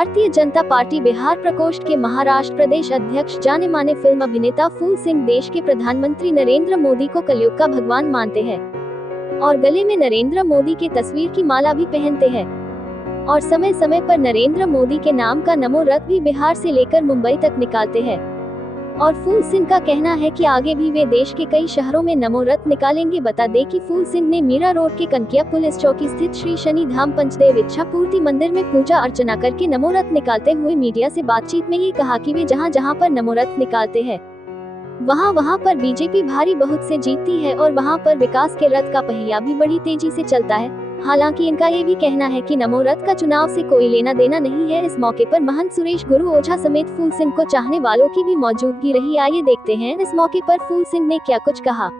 Bharatiya Janata party Bihar प्रकोष्ठ के महाराष्ट्र प्रदेश अध्यक्ष जाने माने फिल्म अभिनेता फूल सिंह देश के प्रधानमंत्री नरेंद्र मोदी को कलयुग का भगवान मानते हैं और गले में नरेंद्र मोदी के तस्वीर की माला भी पहनते हैं और समय समय पर नरेंद्र मोदी के नाम का नमो रथ भी बिहार से लेकर मुंबई तक निकालते हैं। और फूल सिंह का कहना है कि आगे भी वे देश के कई शहरों में नमो रथ निकालेंगे। बता दें कि फूल सिंह ने मीरा रोड के कनकिया पुलिस चौकी स्थित श्री शनि धाम पंचदेव इच्छा पूर्ति मंदिर में पूजा अर्चना करके नमो रथ निकालते हुए मीडिया से बातचीत में ये कहा कि वे जहां जहां पर नमो रथ निकालते हैं वहां पर बीजेपी भारी बहुत से जीतती है और वहां पर विकास के रथ का पहिया भी बड़ी तेजी से चलता है। हालांकि इनका ये भी कहना है कि नमो रथ का चुनाव से कोई लेना देना नहीं है। इस मौके पर महंत सुरेश गुरु ओझा समेत फूल सिंह को चाहने वालों की भी मौजूदगी रही। आइए देखते हैं इस मौके पर फूल सिंह ने क्या कुछ कहा।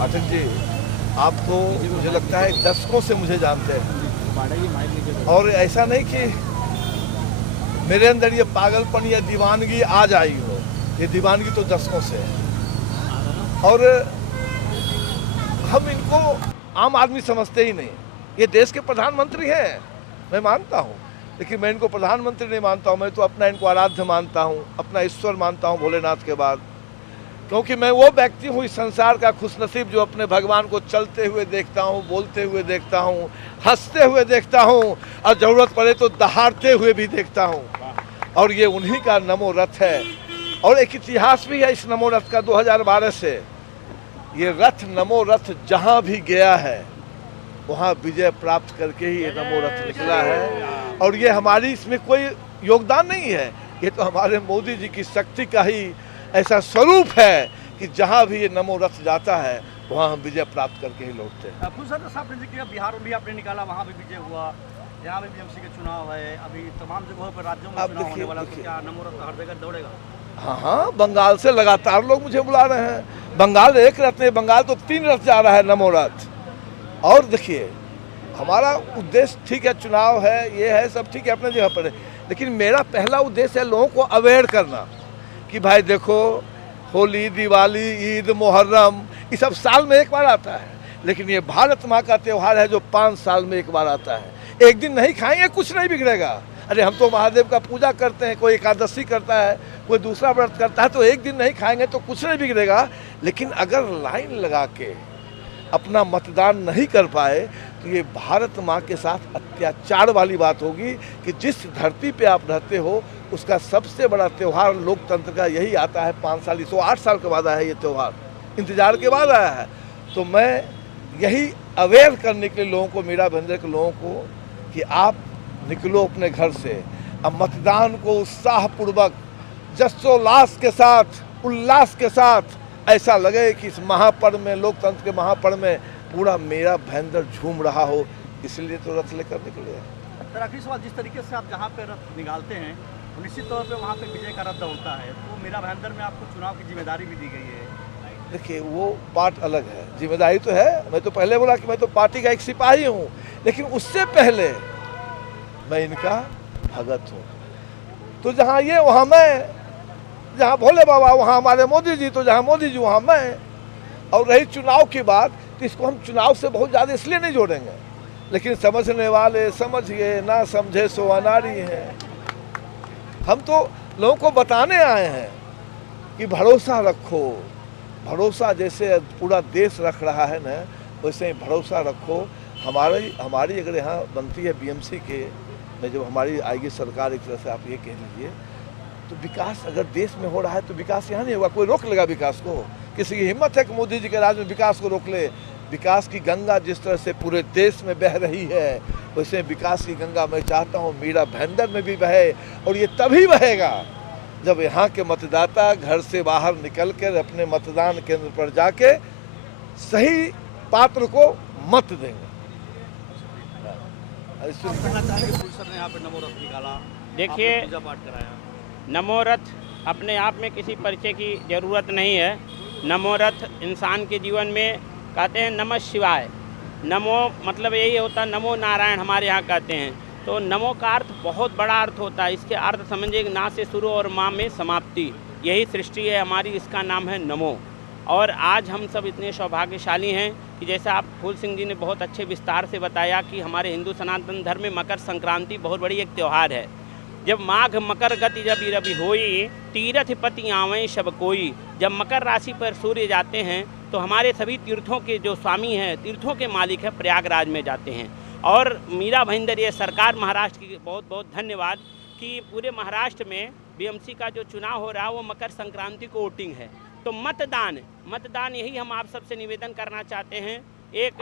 पाठक जी, आप तो मुझे लगता है दशकों से मुझे जानते हैं और ऐसा नहीं कि मेरे अंदर ये पागलपन या दीवानगी आज आई हो। ये दीवानगी तो दशकों से है और हम इनको आम आदमी समझते ही नहीं। ये देश के प्रधानमंत्री हैं, मैं मानता हूँ, लेकिन मैं इनको प्रधानमंत्री नहीं मानता हूँ। मैं तो अपना इनको आराध्य मानता हूँ, अपना ईश्वर मानता हूँ भोलेनाथ के बाद, क्योंकि मैं वो व्यक्ति हूँ इस संसार का खुशनसीब जो अपने भगवान को चलते हुए देखता हूँ, बोलते हुए देखता हूँ, हंसते हुए देखता हूँ और ज़रूरत पड़े तो दहाड़ते हुए भी देखता हूँ। और ये उन्हीं का नमो रथ है और एक इतिहास भी है इस नमो रथ का 2012 से। ये रथ नमो रथ जहाँ भी गया है वहाँ विजय प्राप्त करके ही ये नमो रथ निकला है और ये हमारी इसमें कोई योगदान नहीं है। ये तो हमारे मोदी जी की शक्ति का ही ऐसा स्वरूप है कि जहाँ भी ये नमो रथ जाता है वहाँ हम विजय प्राप्त करके ही लौटते हैं। बिहार में भी आपने निकाला, वहाँ भी विजय हुआ, यहाँ भी बीएमसी के चुनाव है, अभी तमाम जगहों पर राज्यों में चुनाव होने वाला, तो क्या नमो रथ हर जगह दौड़ेगा? हाँ, बंगाल से लगातार लोग मुझे बुला रहे हैं। बंगाल एक रथ नहीं, बंगाल तो 3 रथ जा रहा है नमो रथ। और देखिए, हमारा उद्देश्य ठीक है, चुनाव है, ये है, सब ठीक है अपने जगह पर है, लेकिन मेरा पहला उद्देश्य है लोगों को अवेयर करना कि भाई देखो, होली, दिवाली, ईद, मुहर्रम ये सब साल में एक बार आता है, लेकिन ये भारत माँ का त्यौहार है जो 5 साल में एक बार आता है। एक दिन नहीं खाएंगे कुछ नहीं बिगड़ेगा। अरे हम तो महादेव का पूजा करते हैं, कोई एकादशी करता है, कोई दूसरा व्रत करता है, तो एक दिन नहीं खाएंगे तो कुछ नहीं बिगड़ेगा। लेकिन अगर लाइन लगा के अपना मतदान नहीं कर पाए तो ये भारत माँ के साथ अत्याचार वाली बात होगी कि जिस धरती पे आप रहते हो उसका सबसे बड़ा त्यौहार लोकतंत्र का यही आता है 5 साल, 108 साल के बाद आया है ये त्यौहार, इंतजार के बाद आया है। तो मैं यही अवेयर करने के लिए लोगों को, मीरा भाईंदर के लोगों को, कि आप निकलो अपने घर से, अब मतदान को उत्साहपूर्वक जसोल्लास के साथ, उल्लास के साथ ऐसा लगे कि इस महापर्व में, लोकतंत्र के महापर्व में पूरा मेरा भयंदर झूम रहा हो, इसलिए तो रथ लेकर निकले हैं। सर आखिरी सवाल, जिस तरीके से आप जहाँ पे रथ निकालते हैं तो निश्चित तौर पे वहाँ पे विजय का रथ दौड़ता है, तो मेरा भयंदर में आपको चुनाव की जिम्मेदारी भी दी गई है। देखिए वो पार्ट अलग है, जिम्मेदारी तो है। मैं तो पहले बोला कि मैं तो पार्टी का एक सिपाही हूँ, लेकिन उससे पहले मैं इनका भगत हूँ। तो जहाँ ये वहाँ मैं, जहाँ भोले बाबा वहाँ हमारे मोदी जी, तो जहाँ मोदी जी वहाँ मैं। और रही चुनाव की बात, तो इसको हम चुनाव से बहुत ज़्यादा इसलिए नहीं जोड़ेंगे, लेकिन समझने वाले समझ गए, ना समझे सो अनारी है। हम तो लोगों को बताने आए हैं कि भरोसा रखो, भरोसा जैसे पूरा देश रख रहा है ना, वैसे ही भरोसा रखो। हमारी अगर यहाँ बनती है बीएमसी के में, जब हमारी आएगी सरकार, एक तरह से आप ये कह लीजिए, तो विकास अगर देश में हो रहा है तो विकास यहाँ नहीं होगा। कोई रोक लेगा विकास को? किसी की हिम्मत है कि मोदी जी के राज में विकास को रोक ले? विकास की गंगा जिस तरह से पूरे देश में बह रही है, वैसे विकास की गंगा मैं चाहता हूँ मीरा भयंदर में भी बहे। और ये तभी बहेगा जब यहाँ के मतदाता घर से बाहर निकल कर अपने मतदान केंद्र पर जाके सही पात्र को मत देंगे। यहाँ पे नमो रथ निकाला, देखिए पूजा पाठ कराया। नमो रथ अपने आप में किसी परिचय की ज़रूरत नहीं है। नमो रथ इंसान के जीवन में कहते हैं नमः शिवाय। नमो मतलब यही होता है, नमो नारायण हमारे यहाँ कहते हैं। तो नमो का अर्थ बहुत बड़ा अर्थ होता है। इसके अर्थ समझिए, ना से शुरू और माँ में समाप्ति, यही सृष्टि है हमारी, इसका नाम है नमो। और आज हम सब इतने सौभाग्यशाली हैं कि जैसा आप फूल सिंह जी ने बहुत अच्छे विस्तार से बताया कि हमारे हिंदू सनातन धर्म में मकर संक्रांति बहुत बड़ी एक त्यौहार है। जब माघ मकर गति जब रवि होई, तीर्थ पति आवें सब कोई। जब मकर राशि पर सूर्य जाते हैं तो हमारे सभी तीर्थों के जो स्वामी हैं, तीर्थों के मालिक हैं, प्रयागराज में जाते हैं। और मीरा भाईंदर ये सरकार महाराष्ट्र की बहुत बहुत धन्यवाद कि पूरे महाराष्ट्र में बीएमसी का जो चुनाव हो रहा है वो मकर संक्रांति को वोटिंग है। तो मतदान यही हम आप सबसे निवेदन करना चाहते हैं, एक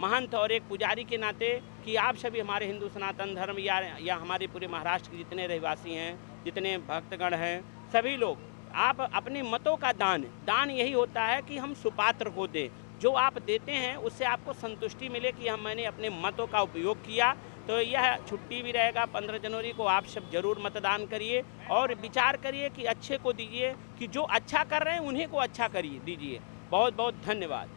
महंत और एक पुजारी के नाते, कि आप सभी हमारे हिंदू सनातन धर्म या हमारे पूरे महाराष्ट्र के जितने रहवासी हैं, जितने भक्तगण हैं, सभी लोग आप अपने मतों का दान यही होता है कि हम सुपात्र को दें। जो आप देते हैं उससे आपको संतुष्टि मिले कि मैंने अपने मतों का उपयोग किया। तो यह छुट्टी भी रहेगा 15 जनवरी को, आप सब जरूर मतदान करिए और विचार करिए कि अच्छे को दीजिए, कि जो अच्छा कर रहे हैं उन्हीं को अच्छा करिए दीजिए। बहुत बहुत धन्यवाद।